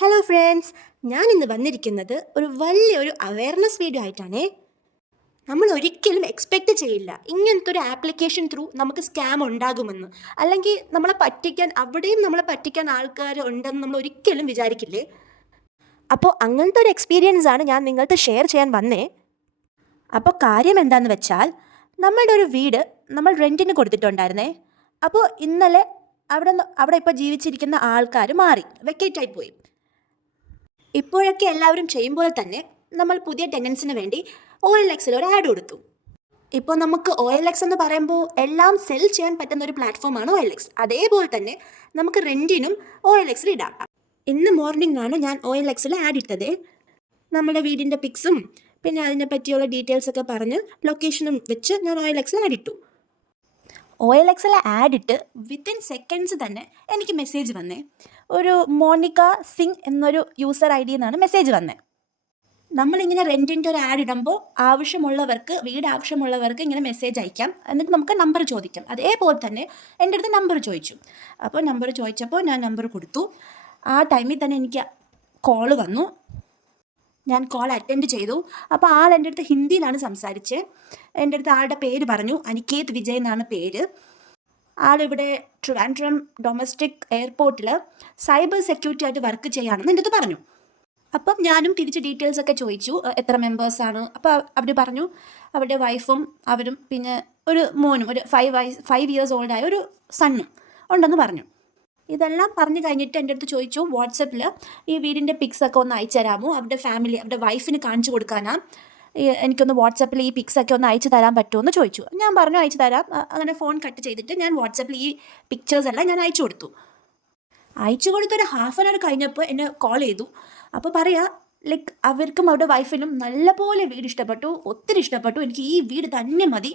Hello friends, ഞാൻ ഇന്ന് വന്നിരിക്കുന്നത് ഒരു വലിയൊരു അവയർനെസ് വീഡിയോ ആയിട്ടാണേ. നമ്മൾ ഒരിക്കലും എക്സ്പെക്റ്റ് ചെയ്യില്ല ഇങ്ങനത്തെ ഒരു ആപ്ലിക്കേഷൻ ത്രൂ നമുക്ക് സ്കാം ഉണ്ടാകുമെന്ന്, അല്ലെങ്കിൽ നമ്മളെ പറ്റിക്കാൻ ആൾക്കാർ ഉണ്ടെന്ന് നമ്മൾ ഒരിക്കലും വിചാരിക്കില്ലേ. അപ്പോൾ അങ്ങനത്തെ ഒരു എക്സ്പീരിയൻസ് ആണ് ഞാൻ നിങ്ങൾക്ക് ഷെയർ ചെയ്യാൻ വന്നേ. അപ്പോൾ കാര്യം എന്താണെന്ന് വെച്ചാൽ, നമ്മളുടെ ഒരു വീട് നമ്മൾ റെൻറ്റിന് കൊടുത്തിട്ടുണ്ടായിരുന്നേ. അപ്പോൾ ഇന്നലെ അവിടെ ഇപ്പോൾ ജീവിച്ചിരിക്കുന്ന ആൾക്കാർ മാറി വെക്കേറ്റായി പോയി. ഇപ്പോഴൊക്കെ എല്ലാവരും ചെയ്യുമ്പോൾ തന്നെ നമ്മൾ പുതിയ ടെനൻസിന് വേണ്ടി OLX ഒരു ആഡ് കൊടുത്തു. ഇപ്പോൾ നമുക്ക് OLX എന്ന് പറയുമ്പോൾ എല്ലാം സെൽ ചെയ്യാൻ പറ്റുന്ന ഒരു പ്ലാറ്റ്ഫോമാണ് OLX. അതേപോലെ തന്നെ നമുക്ക് റെൻറ്റിനും OLX ഇടാം. ഇന്ന് മോർണിംഗ് ആണ് ഞാൻ OLX ആഡ് ഇട്ടത്. നമ്മുടെ വീടിൻ്റെ പിക്സും പിന്നെ അതിനെ പറ്റിയുള്ള ഡീറ്റെയിൽസൊക്കെ പറഞ്ഞ് ലൊക്കേഷനും വെച്ച് ഞാൻ OLX ആഡ് ഇട്ടു. OLX ആഡ് ഇട്ട് വിത്തിൻ സെക്കൻഡ്സ് തന്നെ എനിക്ക് മെസ്സേജ് വന്നേ. ഒരു മോണിക്ക സിംഗ് എന്നൊരു യൂസർ ID എന്നാണ് മെസ്സേജ് വന്നത്. നമ്മളിങ്ങനെ റെൻറ്റിൻ്റെ ഒരു ആഡ് ഇടുമ്പോൾ വീട് ആവശ്യമുള്ളവർക്ക് ഇങ്ങനെ മെസ്സേജ് അയക്കാം, എന്നിട്ട് നമുക്ക് നമ്പർ ചോദിക്കാം. അതേപോലെ തന്നെ എൻ്റെ അടുത്ത് നമ്പർ ചോദിച്ചു. അപ്പോൾ നമ്പർ ചോദിച്ചപ്പോൾ ഞാൻ നമ്പർ കൊടുത്തു. ആ ടൈമിൽ തന്നെ എനിക്ക് കോള് വന്നു. ഞാൻ കോൾ അറ്റൻഡ് ചെയ്തു. അപ്പോൾ ആൾ എൻ്റെ അടുത്ത് ഹിന്ദിയിലാണ് സംസാരിച്ചത്. എൻ്റെ അടുത്ത് ആളുടെ പേര് പറഞ്ഞു, അനികേത് വിജയ് എന്നാണ് പേര്. ആളിവിടെ ട്രിവാൻഡ്രം ഡൊമസ്റ്റിക് എയർപോർട്ടിൽ സൈബർ സെക്യൂരിറ്റി ആയിട്ട് വർക്ക് ചെയ്യാണെന്ന് എൻ്റെ അടുത്ത് പറഞ്ഞു. അപ്പം ഞാനും തിരിച്ച് ഡീറ്റെയിൽസൊക്കെ ചോദിച്ചു, എത്ര മെമ്പേഴ്സാണ്. അപ്പോൾ അവർ പറഞ്ഞു അവരുടെ വൈഫും അവരും പിന്നെ ഒരു മോനും, ഒരു 5 years ഓൾഡായ ഒരു സണ്ണും ഉണ്ടെന്ന് പറഞ്ഞു. ഇതെല്ലാം പറഞ്ഞു കഴിഞ്ഞിട്ട് എൻ്റെ അടുത്ത് ചോദിച്ചു, വാട്സപ്പിൽ ഈ വീടിൻ്റെ പിക്സൊക്കെ ഒന്ന് അയച്ചു തരാമോ, അവരുടെ വൈഫിന് കാണിച്ചു കൊടുക്കാനാണ്, എനിക്കൊന്ന് വാട്സപ്പിൽ ഈ പിക്സൊക്കെ ഒന്ന് അയച്ചു തരാൻ പറ്റുമോ എന്ന് ചോദിച്ചു. ഞാൻ പറഞ്ഞു അയച്ചു തരാം. അങ്ങനെ ഫോൺ കട്ട് ചെയ്തിട്ട് ഞാൻ വാട്സപ്പിൽ ഈ പിക്ചേഴ്സെല്ലാം ഞാൻ അയച്ചു കൊടുത്തു. അയച്ചു കൊടുത്തൊരു 1/2 hour കഴിഞ്ഞപ്പോൾ എന്നെ കോൾ ചെയ്തു. അപ്പോൾ പറയാ, അവർക്കും അവരുടെ വൈഫിനും നല്ലപോലെ വീട് ഇഷ്ടപ്പെട്ടു, ഒത്തിരി ഇഷ്ടപ്പെട്ടു, എനിക്ക് ഈ വീട് തന്നെ മതി,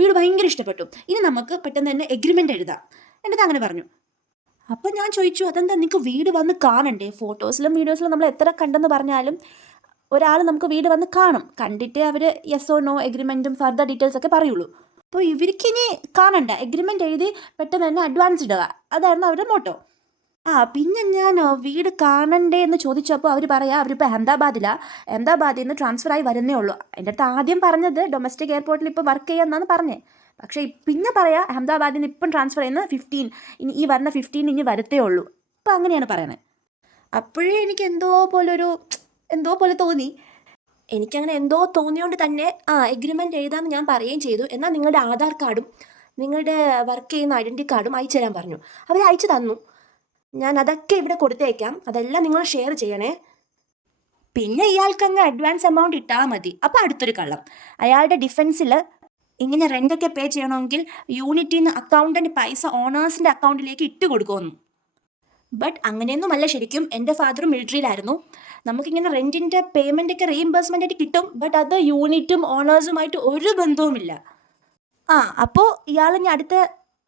വീട് ഭയങ്കര ഇഷ്ടപ്പെട്ടു, ഇനി നമുക്ക് പെട്ടെന്ന് തന്നെ എഗ്രിമെൻ്റ് എഴുതാം എന്നിട്ട് അങ്ങനെ പറഞ്ഞു. അപ്പോൾ ഞാൻ ചോദിച്ചു, അതെന്താ നിങ്ങൾക്ക് വീട് വന്ന് കാണണ്ടേ? ഫോട്ടോസിലും വീഡിയോസിലും നമ്മൾ എത്ര കണ്ടെന്ന് പറഞ്ഞാലും ഒരാൾ നമുക്ക് വീട് വന്ന് കാണും, കണ്ടിട്ട് അവർ യെസ് ഓർ നോ എഗ്രിമെൻറ്റും ഫർദർ ഡീറ്റെയിൽസ് ഒക്കെ പറയുള്ളൂ. അപ്പോൾ ഇവർക്കിനി കാണണ്ട, എഗ്രിമെൻ്റ് എഴുതി പെട്ടെന്ന് തന്നെ അഡ്വാൻസ് ഇടുക, അതായിരുന്നു അവരുടെ മോട്ടോ. പിന്നെ ഞാൻ വീട് കാണണ്ടേ എന്ന് ചോദിച്ചപ്പോൾ അവർ അവരിപ്പോൾ അഹമ്മദാബാദിൽ നിന്ന് ട്രാൻസ്ഫർ ആയി വരുന്നേ ഉള്ളൂ. എൻ്റെ അടുത്ത് ആദ്യം പറഞ്ഞത് ഡൊമസ്റ്റിക് എയർപോർട്ടിൽ ഇപ്പോൾ വർക്ക് ചെയ്യാമെന്നാണ് പറഞ്ഞത്. പക്ഷേ പിന്നെ അഹമ്മദാബാദിൽ നിന്ന് ഇപ്പം ട്രാൻസ്ഫർ ചെയ്യുന്ന 15, ഇനി ഈ വരുന്ന 15 ഇനി വരത്തേ ഉള്ളൂ. അപ്പോൾ അങ്ങനെയാണ് പറയണത്. അപ്പോഴേ എനിക്ക് എന്തോ പോലെ തോന്നി. എനിക്കങ്ങനെ എന്തോ തോന്നിയോണ്ട് തന്നെ എഗ്രിമെൻ്റ് എഴുതാമെന്ന് ഞാൻ പറയുകയും ചെയ്തു. എന്നാൽ നിങ്ങളുടെ ആധാർ കാർഡും നിങ്ങളുടെ വർക്ക് ചെയ്യുന്ന ഐഡൻറ്റി കാർഡും അയച്ചു തരാൻ പറഞ്ഞു. അവർ അയച്ചു തന്നു. ഞാൻ അതൊക്കെ ഇവിടെ കൊടുത്തേക്കാം, അതെല്ലാം നിങ്ങൾ ഷെയർ ചെയ്യണേ. പിന്നെ ഇയാൾക്കങ്ങ് അഡ്വാൻസ് എമൗണ്ട് ഇട്ടാൽ മതി. അപ്പോൾ അടുത്തൊരു കള്ളം, അയാളുടെ ഡിഫൻസിൽ ഇങ്ങനെ റെൻ്റൊക്കെ പേ ചെയ്യണമെങ്കിൽ യൂണിറ്റിൽ നിന്ന് അക്കൗണ്ടൻറ്റ് പൈസ ഓണേഴ്സിൻ്റെ അക്കൗണ്ടിലേക്ക് ഇട്ട് കൊടുക്കുമെന്നു. ബട്ട് അങ്ങനെയൊന്നുമല്ല. ശരിക്കും എൻ്റെ ഫാദർ മിലിറ്ററിയിലായിരുന്നു. നമുക്കിങ്ങനെ റെൻറ്റിൻ്റെ പേയ്മെൻറ്റൊക്കെ റീഇംബേഴ്സ്മെൻ്റ് ആയിട്ട് കിട്ടും, ബട്ട് അത് യൂണിറ്റും ഓണേഴ്സുമായിട്ട് ഒരു ബന്ധവുമില്ല. അപ്പോൾ ഇയാൾ ഇനി അടുത്ത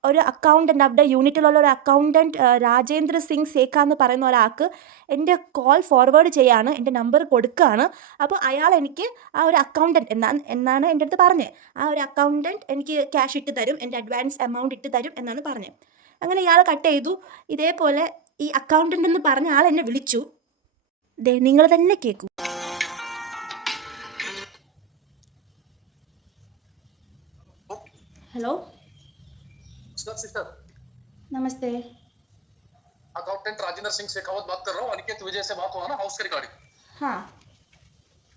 ഒരു അക്കൗണ്ടൻറ്റ്, അവിടെ യൂണിറ്റിലുള്ള ഒരു അക്കൗണ്ടൻറ്റ് രാജേന്ദ്ര സിംഗ് സേഖ എന്ന് പറയുന്ന ഒരാൾക്ക് എൻ്റെ കോൾ ഫോർവേഡ് ചെയ്യാണ്, എൻ്റെ നമ്പർ കൊടുക്കുകയാണ്. അപ്പോൾ അയാൾ എനിക്ക് ആ ഒരു അക്കൗണ്ടൻറ്റ് എന്നാണ് എൻ്റെ അടുത്ത് പറഞ്ഞത്. ആ ഒരു അക്കൗണ്ടൻറ്റ് എനിക്ക് ക്യാഷ് ഇട്ട് തരും, എൻ്റെ അഡ്വാൻസ് എമൗണ്ട് ഇട്ട് തരും എന്നാണ് പറഞ്ഞത്. അങ്ങനെ ഇയാൾ കട്ട് ചെയ്തു. ഇതേപോലെ ഈ അക്കൗണ്ടൻ്റ് എന്ന് പറഞ്ഞ ആൾ എന്നെ വിളിച്ചു. നിങ്ങൾ തന്നെ കേൾക്കൂ. हेलो सिस्टर, नमस्ते. अकाउंटेंट राजेंद्र सिंह शेखावत बात कर रहा हूँ. अनिकेत विजय से बात हुआ ना, हाउस की रिगार्डिंग. हाँ,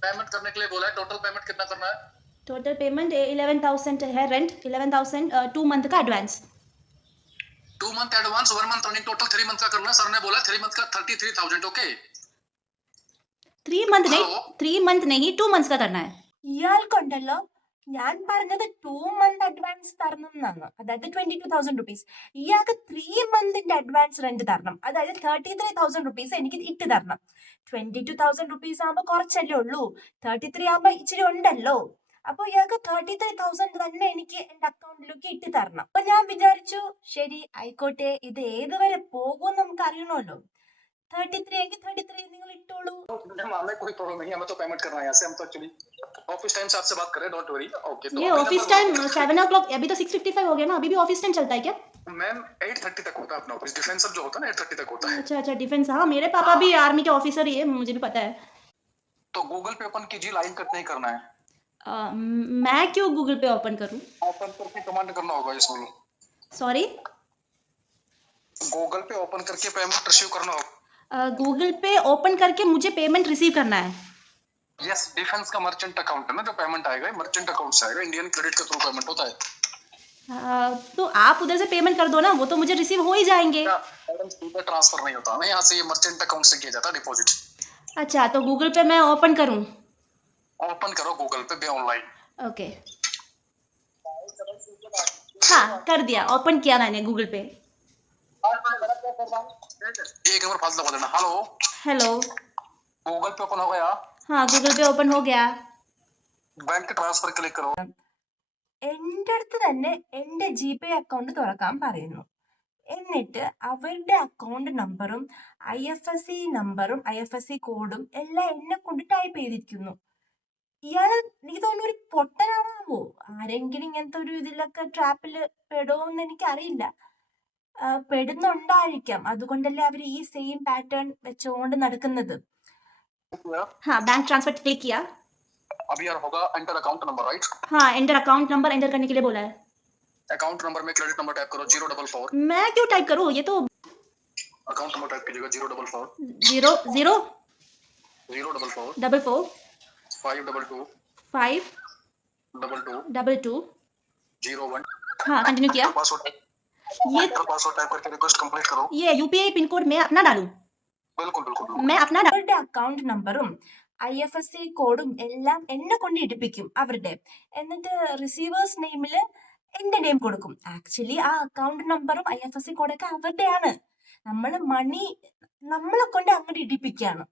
पेमेंट करने के लिए बोला है. टोटल पेमेंट कितना करना है? टोटल पेमेंट 11,000 है. रेंट 11,000, 2 month का advance. 2 month advance, 1 month running, total 3 month का करना है. सर ने बोला 3 month का 33,000. ओके, 3 month नहीं 2 months का करना है. ഇയാൾക്കുണ്ടല്ലോ, ഞാൻ പറഞ്ഞത് 2 month അഡ്വാൻസ് തരണം എന്നാണ്, അതായത് 22,000 rupees. ഇയാൾക്ക് 3 month അഡ്വാൻസ് റെന്റ് തരണം, അതായത് 33,000 rupees എനിക്ക് ഇട്ട് തരണം. 22,000 rupees ആകുമ്പോൾ കുറച്ചല്ലേ ഉള്ളൂ, 33 ആകുമ്പോൾ ഇച്ചിരി ഉണ്ടല്ലോ. അപ്പോൾ ഇയാൾക്ക് 33,000 തന്നെ എനിക്ക് എൻ്റെ അക്കൗണ്ടിലേക്ക് ഇട്ട് തരണം. അപ്പൊ ഞാൻ വിചാരിച്ചു, ശരി ആയിക്കോട്ടെ, ഇത് ഏതുവരെ പോകുമെന്ന് നമുക്ക് അറിയണമല്ലോ. 33 എങ്കിൽ 33 നിങ്ങൾ ഇട്ടോളൂ. हमें कोई प्रॉब्लम नहीं है, हमें तो पेमेंट करना है. यहाँ से हम तो एक्चुअली ऑफिस टाइम से आपसे बात करें, डोंट वरी. ओके, ये ऑफिस टाइम 7 o'clock, अभी तो 6:55 हो गया ना, अभी भी ऑफिस टाइम चलता है क्या? मैम 8:30 तक होता है अपना ऑफिस, डिफेंसर जो होता है ना 8:30 तक होता है। अच्छा अच्छा, डिफेंस, हाँ मेरे पापा भी आर्मी के ऑफिसर ही है, मुझे भी पता है। तो गूगल पे ओपन कीजिए, लाइन कट नहीं करना है। मैं क्यों गूगल पे ओपन करूँ? ओपन करके कमांड करना होगा इसमें। सॉरी? गूगल पे ओपन करके पेमेंट रिसीव करना होगा। गूगल पे ओपन करके मुझे पेमेंट रिसीव करना है? यस, डिफेंस का मर्चेंट अकाउंट है ना, जो पेमेंट आएगा मर्चेंट अकाउंट से आएगा, इंडियन क्रेडिट के थ्रू पेमेंट होता है। तो आप उधर से पेमेंट कर दो ना, वो तो मुझे रिसीव हो ही जाएंगे। मैडम सीधा ट्रांसफर नहीं होता ना, यहाँ से ये मर्चेंट अकाउंट से किया जाता है डिपॉजिट। अच्छा, तो गूगल पे मैं ओपन करूँ? ओपन करो गूगल पे बे ऑनलाइन। ओके, हाँ कर दिया, ओपन किया मैंने गूगल पे। एक नंबर फालतू दबा देना। Hello, hello. गूगल पे ओपन हो गया। हाँ गूगल पे ओपन हो गया। बैंक ട്रांसफर क्लिक करो। എൻ്റെ അടുത്ത് തന്നെ എൻ്റെ GPay അക്കൗണ്ട് തുറക്കാൻ പറയുന്നു. എന്നിട്ട് അവരുടെ അക്കൗണ്ട് നമ്പറും IFSC നമ്പറും IFSC കോഡും എല്ലാം എന്നെ കൊണ്ട് ടൈപ്പ് ചെയ്തിരിക്കുന്നു. ഇയാള് എനിക്ക് തോന്നുന്നു ഒരു പൊട്ടനാണാവോ? ആരെങ്കിലും ഇങ്ങനത്തെ ഒരു ഇതിലൊക്കെ ട്രാപ്പിൽ പെടുമോന്ന് എനിക്കറിയില്ല. പെടുന്നുണ്ടായിരിക്കാം, അതുകൊണ്ടല്ലേ അവർ ഈ സെയിം പാറ്റേൺ വെച്ചുകൊണ്ട് നടക്കുന്നത്. हाँ बैंक ट्रांसफर क्लिक किया। अभी यार होगा एंटर अकाउंट नंबर, राइट? हाँ एंटर अकाउंट नंबर एंटर करने के लिए बोला है। अकाउंट नंबर में क्रेडिट नंबर टाइप करो 044। मैं क्यों टाइप करूँ, ये तो अकाउंट नंबर टाइप कीजिएगा 044 0 0 044 44 522 5 22 22। 01। हाँ कंटिन्यू किया। ये पासवर्ड टाइप करके रिक्वेस्ट कंप्लीट करो। ये UPI पिन कोड मैं अपना डालूं? बिल्कुल बिल्कुल। मैं अपना അക്കൗണ്ട് നമ്പറും IFSC കോഡും എല്ലാം എന്നെ കൊണ്ട് ഇടിപ്പിക്കും അവരുടെ. എന്നിട്ട് റിസീവേഴ്സ് നെയിമിൽ എൻ്റെ നെയിം കൊടുക്കും. ആക്ച്വലി ആ അക്കൗണ്ട് നമ്പറും IFSC കോഡൊക്കെ അവരുടെയാണ്. നമ്മളെ കൊണ്ട് അങ്ങോട്ട് ഇടിപ്പിക്കുകയാണ്.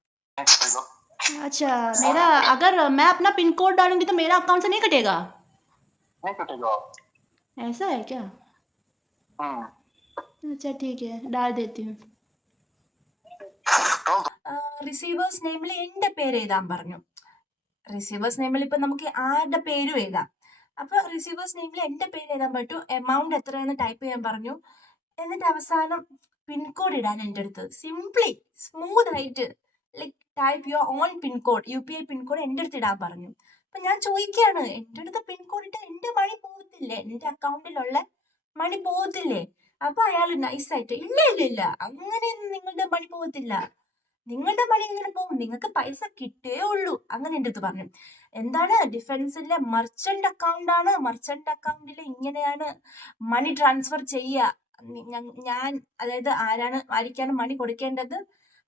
अच्छा, मेरा अगर मैं अपना पिन कोड डालूंगी तो मेरा अकाउंट से नहीं कटेगा? नहीं कटेगा। ऐसा है क्या? अच्छा ठीक है, डाल देती हूँ. റിസീവേഴ്സ് നെയിമിൽ എൻ്റെ പേര് എഴുതാൻ പറഞ്ഞു. റിസീവേഴ്സ് നെയിമിൽ ഇപ്പം നമുക്ക് ആരുടെ പേരും എഴുതാം. അപ്പോൾ റിസീവേഴ്സ് നെയിമിൽ എൻ്റെ പേര് എഴുതാൻ പറ്റും, എമൗണ്ട് എത്രയെന്ന് ടൈപ്പ് ചെയ്യാൻ പറഞ്ഞു. എന്നിട്ട് അവസാനം പിൻകോഡ് ഇടാൻ എൻ്റെ അടുത്ത്. സിംപ്ലി സ്മൂത്ത് ആയിട്ട് like type your own pin code, UPI pin code എൻ്റെ അടുത്ത് ഇടാൻ പറഞ്ഞു. അപ്പം ഞാൻ ചോദിക്കുകയാണ്, എൻ്റെ അടുത്ത് പിൻകോഡ് ഇട്ടാൽ എൻ്റെ മണി പോകത്തില്ലേ, എൻ്റെ അക്കൗണ്ടിലുള്ള മണി പോകത്തില്ലേ? അപ്പൊ അയാൾ നൈസായിട്ട് ഇല്ല ഇല്ല ഇല്ല, അങ്ങനെയൊന്നും നിങ്ങളുടെ മണി പോകത്തില്ല, നിങ്ങളുടെ മണി എങ്ങനെ പോകും, നിങ്ങൾക്ക് പൈസ കിട്ടേ ഉള്ളൂ, അങ്ങനെ എൻ്റെ അടുത്ത് പറഞ്ഞു. എന്താണ് ഡിഫൻസിലെ മർച്ചന്റ് അക്കൗണ്ട് ആണ്, മർച്ചന്റ് അക്കൗണ്ടിൽ ഇങ്ങനെയാണ് മണി ട്രാൻസ്ഫർ ചെയ്യുക. ഞാൻ അതായത് ആർക്കാണ് മണി കൊടുക്കേണ്ടത്,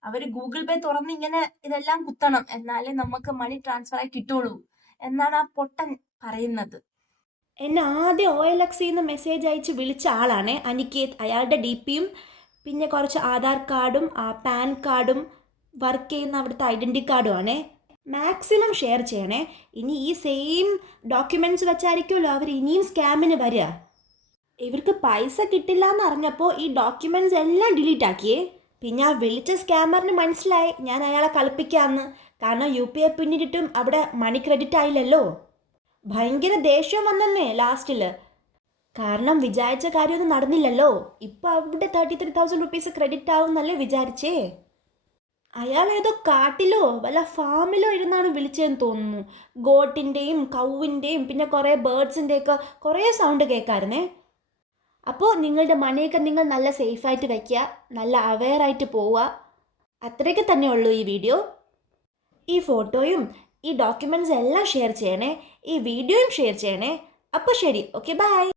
അവര് ഗൂഗിൾ പേ തുറന്ന് ഇങ്ങനെ ഇതെല്ലാം കുത്തണം, എന്നാലേ നമുക്ക് മണി ട്രാൻസ്ഫർ ആയി കിട്ടുള്ളൂ എന്നാണ് ആ പൊട്ടൻ പറയുന്നത്. എന്നെ ആദ്യം OLXന്ന് മെസ്സേജ് അയച്ച് വിളിച്ച ആളാണ് അനികേത്. അയാളുടെ DPയും പിന്നെ കുറച്ച് ആധാർ കാർഡും പാൻ കാർഡും വർക്ക് ചെയ്യുന്ന അവിടുത്തെ ഐഡൻറ്റി കാർഡും ആണേ. മാക്സിമം ഷെയർ ചെയ്യണേ. ഇനി ഈ സെയിം ഡോക്യുമെൻറ്റ്സ് വെച്ചായിരിക്കുമല്ലോ അവർ ഇനിയും സ്കാമിന് വരിക. ഇവർക്ക് പൈസ കിട്ടില്ല എന്ന് അറിഞ്ഞപ്പോൾ ഈ ഡോക്യുമെൻറ്റ്സ് എല്ലാം ഡിലീറ്റ് ആക്കിയേ. പിന്നെ ആ വിളിച്ച സ്കാമറിന് മനസ്സിലായി ഞാൻ അയാളെ കളിപ്പിക്കാമെന്ന്. കാരണം UPI പിന്നിട്ടിട്ടും അവിടെ മണി ക്രെഡിറ്റ് ആയില്ലല്ലോ. ഭയങ്കര ദേഷ്യം വന്നെന്നേ ലാസ്റ്റിൽ. കാരണം വിചാരിച്ച കാര്യമൊന്നും നടന്നില്ലല്ലോ. ഇപ്പം അവിടെ 33,000 റുപ്പീസ് ക്രെഡിറ്റ് ആവും എന്നല്ലേ വിചാരിച്ചേ. അയാൾ ഏതോ കാട്ടിലോ വല്ല ഫാമിലോ ഇരുന്നാണ് വിളിച്ചതെന്ന് തോന്നുന്നു. ഗോട്ടിൻ്റെയും കൗവിൻ്റെയും പിന്നെ കുറേ ബേർഡ്സിൻ്റെയൊക്കെ കുറേ സൗണ്ട് കേൾക്കാമായിരുന്നേ. അപ്പോൾ നിങ്ങളുടെ മണിയൊക്കെ നിങ്ങൾ നല്ല സേഫായിട്ട് വയ്ക്കുക, നല്ല അവെയറായിട്ട് പോവുക. അത്രയൊക്കെ തന്നെ ഉള്ളൂ ഈ വീഡിയോ. ഈ ഫോട്ടോയും ഈ ഡോക്യുമെൻറ്റ്സ് എല്ലാം ഷെയർ ചെയ്യണേ, ഈ വീഡിയോയും ഷെയർ ചെയ്യണേ. അപ്പോൾ ശരി, ഓക്കെ ബൈ.